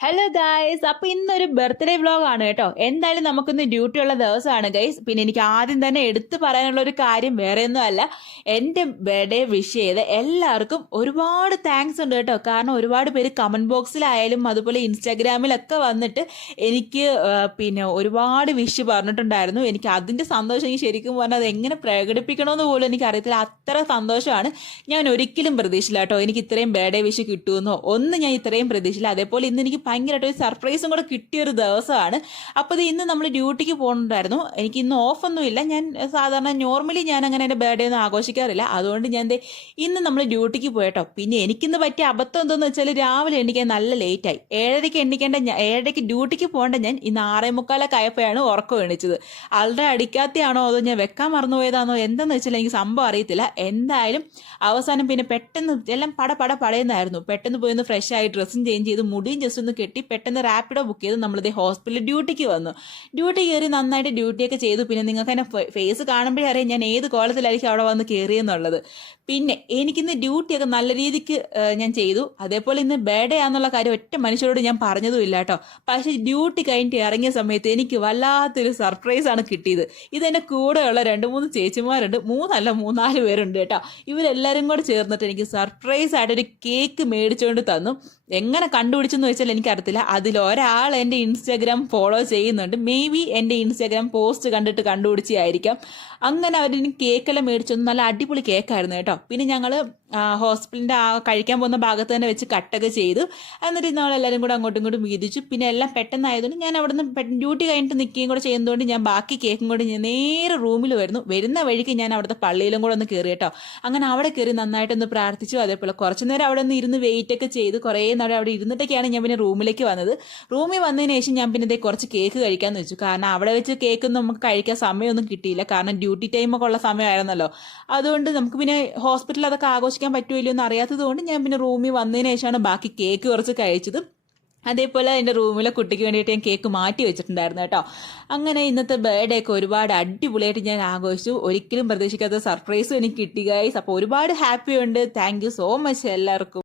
Hello guys അപ്പൊ ഇന്നൊരു birthday vlog ആണ് കേട്ടോ. എന്തായാലും നമുക്കിന്ന് ഡ്യൂട്ടി ഉള്ള ദിവസമാണ് ഗൈസ് പിന്നെ എനിക്ക് ആദ്യം തന്നെ എടുത്തു പറയാനുള്ള ഒരു കാര്യം വേറെ ഒന്നും അല്ല. എന്റെ ബർത്ത്ഡേ വിഷ് ചെയ്ത് എല്ലാവർക്കും ഒരുപാട് താങ്ക്സ് ഉണ്ട് കേട്ടോ. കാരണം ഒരുപാട് പേര് കമന്റ് ബോക്സിലായാലും അതുപോലെ ഇൻസ്റ്റാഗ്രാമിലൊക്കെ വന്നിട്ട് എനിക്ക് പിന്നെ ഒരുപാട് വിഷ് പറഞ്ഞിട്ടുണ്ടായിരുന്നു. എനിക്ക് അതിന്റെ സന്തോഷം എനിക്ക് ശരിക്കും പറഞ്ഞാൽ അത് എങ്ങനെ പ്രകടിപ്പിക്കണമെന്ന് പോലും എനിക്ക് അറിയത്തില്ല. അത്ര സന്തോഷമാണ്. ഞാൻ ഒരിക്കലും പ്രതീക്ഷിച്ചില്ല കേട്ടോ. എനിക്ക് ഇത്രയും ബർത്ത്ഡേ വിഷ് കിട്ടുമെന്നോ. ഒന്നും ഞാൻ ഇത്രയും പ്രതീക്ഷിച്ചില്ല. അതേപോലെ ഇന്ന് എനിക്ക് ഭയങ്കരമായിട്ട് ഒരു സർപ്രൈസും കൂടെ കിട്ടിയ ഒരു ദിവസമാണ്. അപ്പോൾ ഇത് ഇന്ന് നമ്മൾ ഡ്യൂട്ടിക്ക് പോകുന്നുണ്ടായിരുന്നു എനിക്ക് ഇന്ന് ഓഫൊന്നും ഇല്ല ഞാൻ സാധാരണ നോർമലി ഞാൻ അങ്ങനെ എന്റെ ബർത്ത്ഡേ ഒന്നും ആഘോഷിക്കാറില്ല. അതുകൊണ്ട് ഞാൻ ഇന്ന് നമ്മൾ ഡ്യൂട്ടിക്ക് പോയട്ടോ. പിന്നെ എനിക്കിന്ന് പറ്റിയ അബദ്ധം എന്തെന്ന് വെച്ചാൽ രാവിലെ എണ്ണിക്കാൻ നല്ല ലേറ്റായി. ഏഴരയ്ക്ക് എണ്ണിക്കേണ്ട ഏഴരയ്ക്ക് ഡ്യൂട്ടിക്ക് പോകേണ്ട ഞാൻ ഇന്ന് ആറേ മുക്കാലൊക്കെ ആയപ്പോഴാണ് ഉറക്കം എണിച്ചത്. ആളുടെ അടിക്കാത്തയാണോ അതോ ഞാൻ വെക്കാൻ മറന്നുപോയതാണോ എന്തെന്ന് വെച്ചാൽ എനിക്ക് സംഭവം അറിയത്തില്ല. എന്തായാലും അവസാനം പിന്നെ പെട്ടെന്ന് എല്ലാം പട പട പടയുന്നായിരുന്നു പെട്ടെന്ന് പോയി ഒന്ന് ഫ്രഷ് ആയി ഡ്രസ്സും ചേഞ്ച് ചെയ്ത് മുടിയും ജസ്റ്റ് ഒന്ന് കെട്ടി പെട്ടെന്ന് റാപ്പിഡോ ബുക്ക് ചെയ്ത് നമ്മളിത് ഹോസ്പിറ്റലിൽ ഡ്യൂട്ടിക്ക് വന്നു. ഡ്യൂട്ടി കയറി നന്നായിട്ട് ഡ്യൂട്ടിയൊക്കെ ചെയ്തു. പിന്നെ നിങ്ങൾക്ക് എന്നെ ഫേസ് കാണുമ്പോഴേ അറിയാം ഞാൻ ഏത് കോളത്തിലായിരിക്കും അവിടെ വന്ന് കയറിയെന്നുള്ളത്. പിന്നെ എനിക്കിന്ന് ഡ്യൂട്ടിയൊക്കെ നല്ല രീതിക്ക് ഞാൻ ചെയ്തു. അതേപോലെ ഇന്ന് ബേഡേ ആണെന്നുള്ള കാര്യം ഒറ്റ മനുഷ്യരോട് ഞാൻ പറഞ്ഞതും ഇല്ല കേട്ടോ. പക്ഷേ ഡ്യൂട്ടി കഴിഞ്ഞിട്ട് ഇറങ്ങിയ സമയത്ത് എനിക്ക് വല്ലാത്തൊരു സർപ്രൈസാണ് കിട്ടിയത്. ഇതെന്റെ കൂടെയുള്ള രണ്ട് മൂന്ന് ചേച്ചിമാരുണ്ട്. മൂന്നല്ല മൂന്നാൽ പേരുണ്ട് കേട്ടോ. ഇവരെല്ലാവരും കൂടെ ചേർന്നിട്ട് എനിക്ക് സർപ്രൈസ് ആയിട്ടൊരു കേക്ക് മേടിച്ചുകൊണ്ട് തന്നു. എങ്ങനെ കണ്ടുപിടിച്ചെന്ന് വെച്ചാൽ എനിക്കറിയത്തില്ല. അതിൽ ഒരാൾ എന്റെ ഇൻസ്റ്റാഗ്രാം ഫോളോ ചെയ്യുന്നുണ്ട്. മേ ബി എന്റെ ഇൻസ്റ്റാഗ്രാം പോസ്റ്റ് കണ്ടിട്ട് കണ്ടുപിടിച്ചായിരിക്കാം അങ്ങനെ അവരിന് കേക്കെല്ലാം മേടിച്ചൊന്നും നല്ല അടിപൊളി കേക്കായിരുന്നു കേട്ടോ. പിന്നെ ഞങ്ങൾ ഹോസ്പിറ്റലിന്റെ ആ കഴിക്കാൻ പോകുന്ന ഭാഗത്ത് തന്നെ വെച്ച് കട്ടൊക്കെ ചെയ്തു. എന്നിട്ട് നമ്മളെല്ലാവരും കൂടെ അങ്ങോട്ടും ഇങ്ങോട്ടും വീതിച്ചു. പിന്നെ എല്ലാം പെട്ടെന്നായതുകൊണ്ട് ഞാൻ അവിടെ നിന്ന് ഡ്യൂട്ടി കഴിഞ്ഞിട്ട് നിൽക്കുകയും കൂടെ ചെയ്യുന്നതുകൊണ്ട് ഞാൻ ബാക്കി കേക്കും കൂടെ ഞാൻ നേരെ റൂമിൽ വരുന്നു. വരുന്ന വഴിക്ക് ഞാൻ അവിടുത്തെ പള്ളിയിലും കൂടെ ഒന്ന് കയറി കേട്ടോ. അങ്ങനെ അവിടെ കയറി നന്നായിട്ടൊന്ന് പ്രാർത്ഥിച്ചു. അതേപോലെ കുറച്ച് നേരം അവിടെ ഒന്ന് ഇരുന്ന് വെയിറ്റ് ഒക്കെ ചെയ്ത് കുറേ നേരം അവിടെ ഇരുന്നിട്ടൊക്കെയാണ് ഞാൻ പിന്നെ റൂമിലേക്ക് വന്നത്. റൂമിൽ വന്നതിന് ശേഷം ഞാൻ പിന്നെ ഇതേ കുറച്ച് കേക്ക് കഴിക്കാമെന്ന് വെച്ചു. കാരണം അവിടെ വെച്ച് കേക്ക് നമുക്ക് കഴിക്കാൻ സമയമൊന്നും കിട്ടിയില്ല. കാരണം ഡ്യൂട്ടി ടൈമൊക്കെ ഉള്ള സമയമായിരുന്നല്ലോ. അതുകൊണ്ട് നമുക്ക് പിന്നെ ഹോസ്പിറ്റലിൽ അതൊക്കെ ആഘോഷിക്കാൻ പറ്റുമല്ലോ എന്ന് അറിയാത്തത് കൊണ്ട് ഞാൻ പിന്നെ റൂമിൽ വന്നതിന് ശേഷമാണ് ബാക്കി കേക്ക് കുറച്ച് കഴിച്ചത്. അതേപോലെ എന്റെ റൂമിലെ കുട്ടിക്ക് വേണ്ടിയിട്ട് ഞാൻ കേക്ക് മാറ്റി വെച്ചിട്ടുണ്ടായിരുന്നു കേട്ടോ. അങ്ങനെ ഇന്നത്തെ ബർത്ത്ഡേ ഒക്കെ ഒരുപാട് അടിപൊളിയായിട്ട് ഞാൻ ആഘോഷിച്ചു. ഒരിക്കലും പ്രതീക്ഷിക്കാത്ത സർപ്രൈസും എനിക്ക് കിട്ടി ഗൈസ് അപ്പോൾ ഒരുപാട് ഹാപ്പി ഉണ്ട്. താങ്ക് സോ മച്ച് എല്ലാവർക്കും.